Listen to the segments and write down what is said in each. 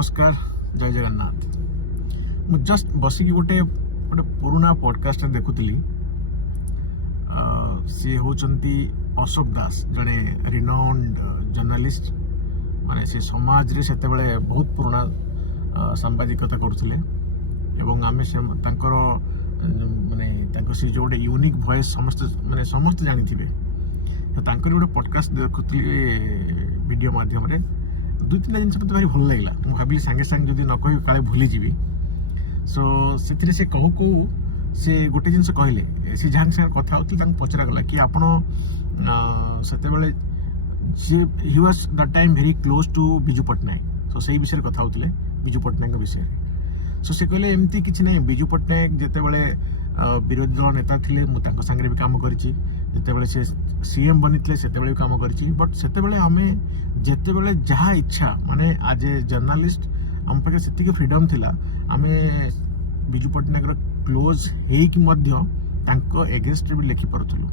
नमस्कार जय जगन्नाथ। मु जस्ट बसिकी गोटे गोटे पुराना पॉडकास्ट देखुली। सी होचंती अशोक दास जड़े रिनाउंड जर्नलिस्ट माने से समाज रे सेते बेले बहुत पुराना सांबादिकता करुले एवं आमे से तांकर माने तांकर से जो गोटे यूनिक वॉइस समस्त जानी थे। तो तांकर गोटे पॉडकास्ट देखुली वीडियो माध्यम रे दुई तीन जिन मत भारी भल लगे। मुझे भाविली सांगे सांगे जब न कह काले भूली जी। सो से कहू कहू से गोटे जिन कहले से जहाँ साथ कथा होती पचरा गला कि आपण से he was that time very close to Biju Patnaik. सो से विषय कथा होते बिजू पट्टनायक विषय। सो से कहले एमती किसी ना बिजू पट्टनायक जिते विरोधी दल नेता थे मुझे भी काम करें से सीएम बनी से भी काम करें। बट से आमे जिते बड़े जहाँ इच्छा माने आज ए जर्नलिस्ट आम पाखे से फ्रीडम थिला आमे बिजू पट्टनायक क्लोज हो एगेन्स्ट भी लिखि पारुथलु।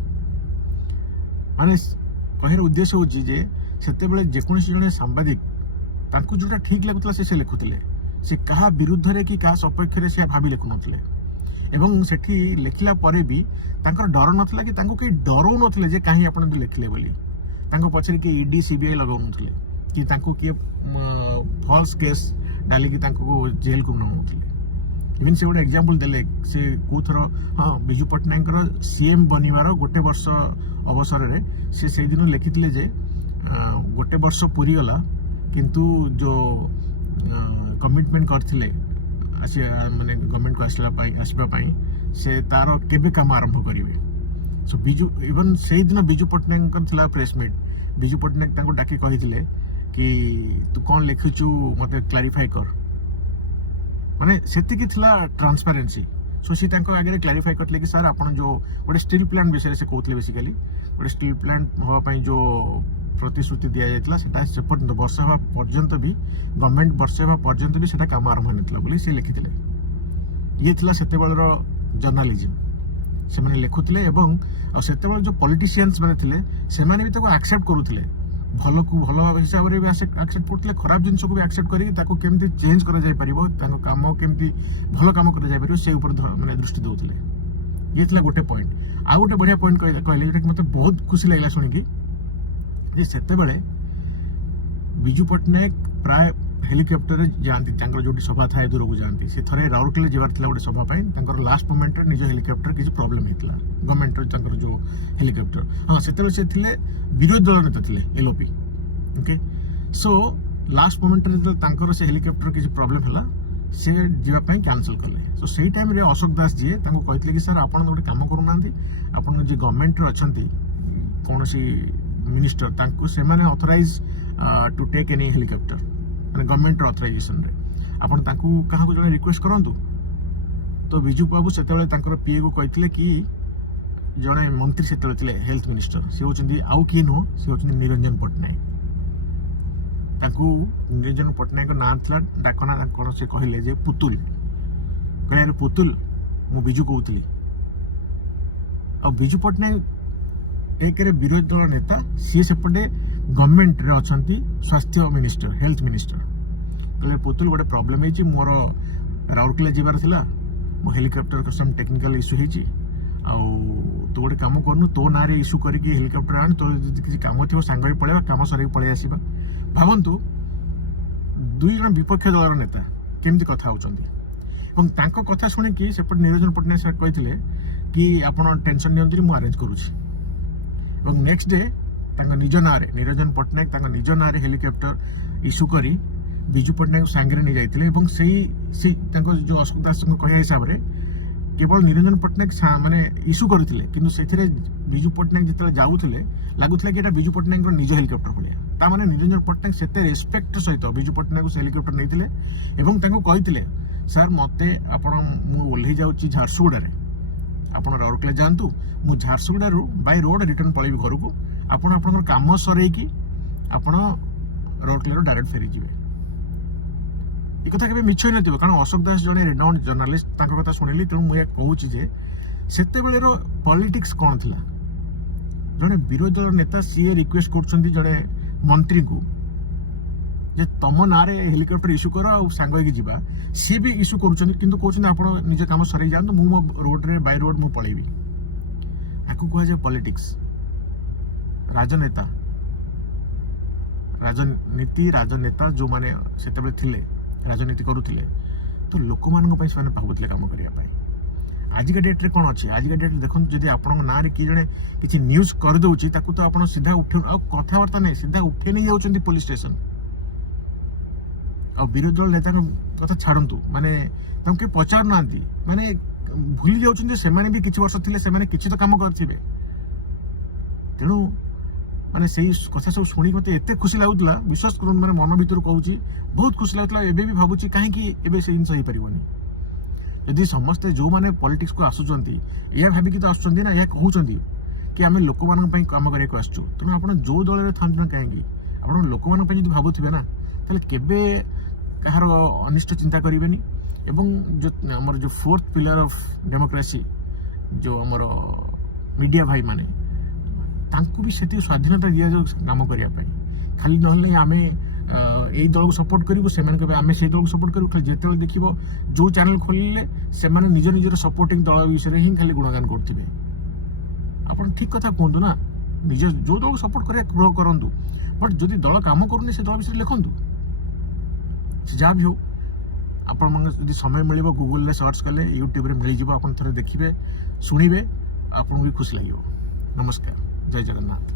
माने कहर उद्देश्य होची जे सेते बेले जेकोसी जने सांबादिक तांको जोटा ठीक लागुतला से लिखुथिले से कहा विरुद्ध रे कि कहा सपक्ष रे से भाबी लिखु नथिले एवं सेठी लिखला परे भी तांकर डर नथला कि तांको के डरौ नथिले जे काहे आपण लिखले बोली। तांको पछरे कि ईडी सीबीआई लगाउ नथिले कि तांको के फॉल्स केस डाली कि तांको जेल को नथिले। इवन से गोटे एग्जांपल देले से को थरो हां बिजू पट्टनायक सीएम बनिवार गोटे वर्ष अवसर रे से दिन लिखिथिले जे गोटे वर्ष पूरी गला किंतु जो कमिटमेंट करथिले माने गवर्नमेंट को आसवा से तार केबे काम आरंभ करेंगे। सो बिजू इवन से दिन बिजू पट्टनायक प्रेस मीट बिजू पट्टनायक डाकी कही कि तू कौन लिखुचु मत क्लारिफाई कर माने सेतिकी ट्रांसपेरेंसी। सो सी आगे क्लारिफाई करते कि सर आपन जो गोटे स्टील प्लांट विषय से कहते बेसिकली गोटे स्टील प्लांट होगापाई जो प्रतिश्रुति दि जाता से पर्यंत वर्ष हवा पर्यंत भी गवर्नमेंट वर्ष हवा पर्यंत भी काम आरंभ होता सी लिखी ये से जर्नालीजम से मैंने लिखुले से जो पॉलिटिशियंस मैंने थे से भी एक्सेप्ट करुले भल को भल हिसाब से भी एक्सेप्ट करते खराब जिन को भी एक्सेप्ट करके चेंज कर काम केमती भल काम कर से मैंने दृष्टि दौले। ये गोटे पॉइंट आ गोटे बढ़िया पॉइंट कहले मत बहुत खुशी लगे शुणिकी से बिजू पट्टनायक प्राय हेलिकप्टर जाती जो सभा थाए दूर को जाती से थे राउरकेला जबार गोटे सभापाई लास्ट मोमेंट निज हेलिकप्टर किसी प्रोब्लेम होता गवर्नमेंट जो हेलिकप्टर हाँ से विरोधी दल नेता थे LOP okay. So last moment से हेलिकप्टर किसी प्रोब्लेम है से जावाई कैंसल कले। सो से टाइम रे अशोक दास जी कहते कि सर आप गोटे कम करूना आप गवर्नमेंट अच्छा कौन सी मिनिस्टर से authorise to take any helicopter मैंने गवर्नमेंट ऑथराइजेशन रे आपण क्या जन रिक्वेस्ट करूँ। तो बिजू बाबू से पीए को कहते कि जड़े मंत्री से हेल्थ मिनिस्टर सी होती आउ किए नुह सी होती निरंजन पट्टनायक। निरंजन पट्टनायक ना था डाकना कौन से कहले जे पुतुल कहले पुतुल मु बिजू कहूली आ बिजू पट्टनायक एक विरोधी दल नेता सी सेपटे गवर्नमेंट रे अच्छी स्वास्थ्य मिनिस्टर हेल्थ मिनिस्टर कहले पुतुल गोटे प्रोब्लेम है मोर राउरकेला जीवार थिला मो हेलिकप्टर सम टेक्निकल इश्यू है तो गोटे कम करनु तो ना इश्यू करके हेलिकप्टर आन तो किसी काम थी सांग भी पड़ेगा कम सर पलि आसवा। भावतु दुई जन विपक्ष दल नेता केमती कथा होती कथा शुणिकी सेपटे निरंजन पट्टनायक सर कहते कि आप टेंशन नि मुझे अरेंज करुँच। नेक्स्ट डे निज ना निरंजन पट्टनायक निज ना हेलिकप्टर इश्यू करी बिजू पट्टनायक सांगे नहीं जाते जो अशोक दास कह हिसाब से केवल निरंजन पट्टनायक माने इश्यू करते कि बिजू पट्टनायक जिते जाऊे लगुला कि बिजू पट्टनायक निज हेलिकप्टर भाया माने निरंजन पट्टनायक से रेस्पेक्ट सहित बिजू पट्टनायक से हेलिकप्टर नहीं कहते सर मत ओह्ल जाऊँगी झारसुगुड़ा आप राउरकेला जातु मु झारसुगुड़ा बाय रोड रिटर्न पलैबी घर को आपण काम सरईकी आप राउरकेला डायरेक्ट फेरी जी। ये कथा के मिछ न कारण अशोक दास जड़े रिनाउंड जर्नालीस्ट कथा शुणिली तेणु मुझे कहूँ से पॉलिटिक्स कौन थी जड़े विरोधी दल नेता सी रिक्वेस्ट कर जड़े मंत्री को ଯେ ତମ ନାଁରେ ହେଲିକପ୍ଟର ଇସ୍ୟୁ କର ଆଉ ସାଙ୍ଗ ହେଇକି ଯିବା, ସିଏ ବି ଇସ୍ୟୁ କରୁଛନ୍ତି କିନ୍ତୁ କହୁଛନ୍ତି ଆପଣ ନିଜ କାମ ସରେଇ ଯାଆନ୍ତୁ, ମୁଁ ମୋ ରୋଡରେ ବାଇ ରୋଡ ମୁଁ ପଳେଇବି। ଆକୁ କୁହାଯାଏ ପଲିଟିକ୍ସ। ରାଜନେତା ଯୋଉମାନେ ସେତେବେଳେ ଥିଲେ, ରାଜନୀତି କରୁଥିଲେ, ତ ଲୋକମାନଙ୍କ ପାଇଁ ସେମାନେ ଭାବୁଥିଲେ କାମ କରିବା ପାଇଁ। ଆଜିକା ଡେଟ୍ରେ କ'ଣ ଅଛି? ଆଜିକା ଡେଟ୍ରେ ଦେଖନ୍ତୁ, ଯଦି ଆପଣଙ୍କ ନାଁରେ କିଏ ଜଣେ କିଛି ନ୍ୟୁଜ୍ କରିଦେଉଛି, ତାକୁ ତ ଆପଣ ସିଧା ଉଠେଇ, ଆଉ କଥାବାର୍ତ୍ତା ନାହିଁ, ସିଧା ଉଠେଇ ନେଇ ଯାଉଛନ୍ତି ପୋଲିସ ଷ୍ଟେସନ। ଆଉ ବିରୋଧୀ ଦଳ ନେତାଙ୍କ କଥା ଛାଡ଼ନ୍ତୁ, ମାନେ ତାଙ୍କୁ କେହି ପଚାରୁନାହାନ୍ତି, ମାନେ ଭୁଲି ଯାଉଛନ୍ତି ସେମାନେ ବି କିଛି ବର୍ଷ ଥିଲେ, ସେମାନେ କିଛି ତ କାମ କରିଥିବେ। ତେଣୁ ମାନେ ସେଇ କଥା ସବୁ ଶୁଣିକି ମତେ ଏତେ ଖୁସି ଲାଗୁଥିଲା, ବିଶ୍ୱାସ କରନ୍ତୁ, ମାନେ ମନ ଭିତରୁ କହୁଛି ବହୁତ ଖୁସି ଲାଗୁଥିଲା। ଏବେ ବି ଭାବୁଛି କାହିଁକି ଏବେ ସେ ଜିନିଷ ହେଇପାରିବନି। ଯଦି ସମସ୍ତେ ଯୋଉମାନେ ପଲିଟିକ୍ସକୁ ଆସୁଛନ୍ତି ଏହା ଭାବିକି ତ ଆସୁଛନ୍ତି ନା, ଏହା କହୁଛନ୍ତି କି ଆମେ ଲୋକମାନଙ୍କ ପାଇଁ କାମ କରିବାକୁ ଆସିଛୁ, ତେଣୁ ଆପଣ ଯୋଉ ଦଳରେ ଥାନ୍ତି ନା କାହିଁକି, ଆପଣ ଲୋକମାନଙ୍କ ପାଇଁ ଯଦି ଭାବୁଥିବେ ନା, ତାହେଲେ କେବେ କାହାର ଅନିଷ୍ଟ ଚିନ୍ତା କରିବେନି। ଏବଂ ଆମର ଯୋଉ ଫୋର୍ଥ ପିଲର ଅଫ୍ ଡେମୋକ୍ରେସି, ଯୋଉ ଆମର ମିଡିଆ ଭାଇ ମାନେ, ତାଙ୍କୁ ବି ସେତିକି ସ୍ୱାଧୀନତା ଦିଆଯାଉ କାମ କରିବା ପାଇଁ। ଖାଲି ନହେଲେ ଆମେ ଏଇ ଦଳକୁ ସପୋର୍ଟ କରିବୁ, ସେମାନେ କେବେ ଆମେ ସେଇ ଦଳକୁ ସପୋର୍ଟ କରିବୁ। ଖାଲି ଯେତେବେଳେ ଦେଖିବ ଯୋଉ ଚ୍ୟାନେଲ ଖୋଲିଲେ ସେମାନେ ନିଜର ସପୋର୍ଟିଂ ଦଳ ବିଷୟରେ ହିଁ ଖାଲି ଗୁଣଗାନ କରୁଥିବେ। ଆପଣ ଠିକ କଥା କୁହନ୍ତୁ ନା, ନିଜ ଯୋଉ ଦଳକୁ ସପୋର୍ଟ କରିବା ଗ୍ରହ କରନ୍ତୁ, ବଟ୍ ଯଦି ଦଳ କାମ କରୁନି ସେ ଦଳ ବିଷୟରେ ଲେଖନ୍ତୁ। ଯାହା ବି ହଉ, ଆପଣମାନେ ଯଦି ସମୟ ମିଳିବ ଗୁଗୁଲରେ ସର୍ଚ୍ଚ କଲେ, ୟୁଟ୍ୟୁବରେ ମିଳିଯିବ, ଆପଣ ଥରେ ଦେଖିବେ, ଶୁଣିବେ, ଆପଣଙ୍କୁ ବି ଖୁସି ଲାଗିବ। ନମସ୍କାର, ଜୟ ଜଗନ୍ନାଥ।